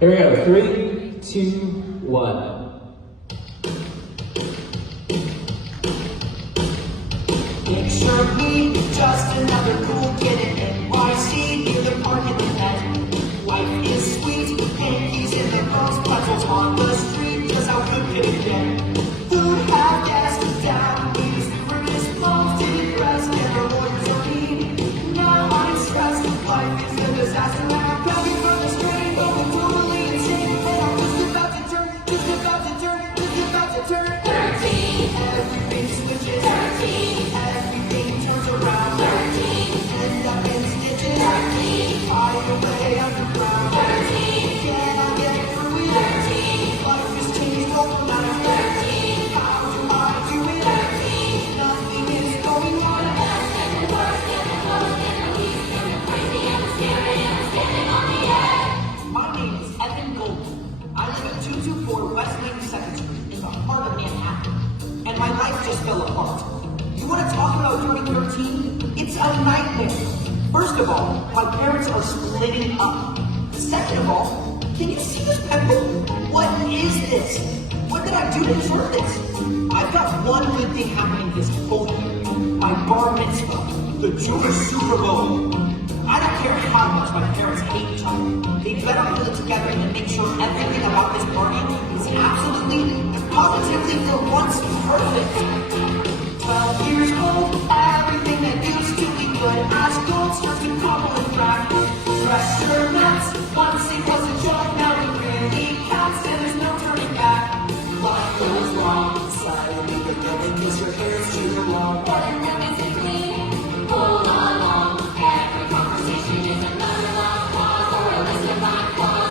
Here we go. 3, 2, 1. Picture me, just another cool kid in NYC near the park in the net. Life is sweet, Yankees in the girls, pretzels on the street, cause how good could it get? Food, have gas, down, these rigorous moms didn't rest, never lawyers are mean. Now I'm stressed, life is a disaster, and I'm coming from the strain, going totally insane, and I'm just about to turn, just about to turn, just about to turn 13. Everything switches, 13. Everything turns around, 13. End up in stitches, 13. Hide away underground, 13. Can I get through it? 13. Life has changed overnight, 13. How do I do it? 13. Nothing is going on. And worse, getting close, getting weak, getting crazy, and scary, and standing on the edge. My name is Evan Golden. I live at 224 West 92nd Street in the heart of Manhattan. And my life just fell apart. You want to talk about turning 13? It's a nightmare. First of all, my parents are splitting up. Second of all, can you see this pimple? What is this? What did I do to deserve this? I've got one good thing happening this whole year. My bar mitzvah, the Jewish Super Bowl. I don't care how much my parents hate each other. They better put it together and make sure everything about this party is absolutely, positively, for once, perfect. 12 years old, everything that used to be good as gold starts to crumble and crack. Pressure,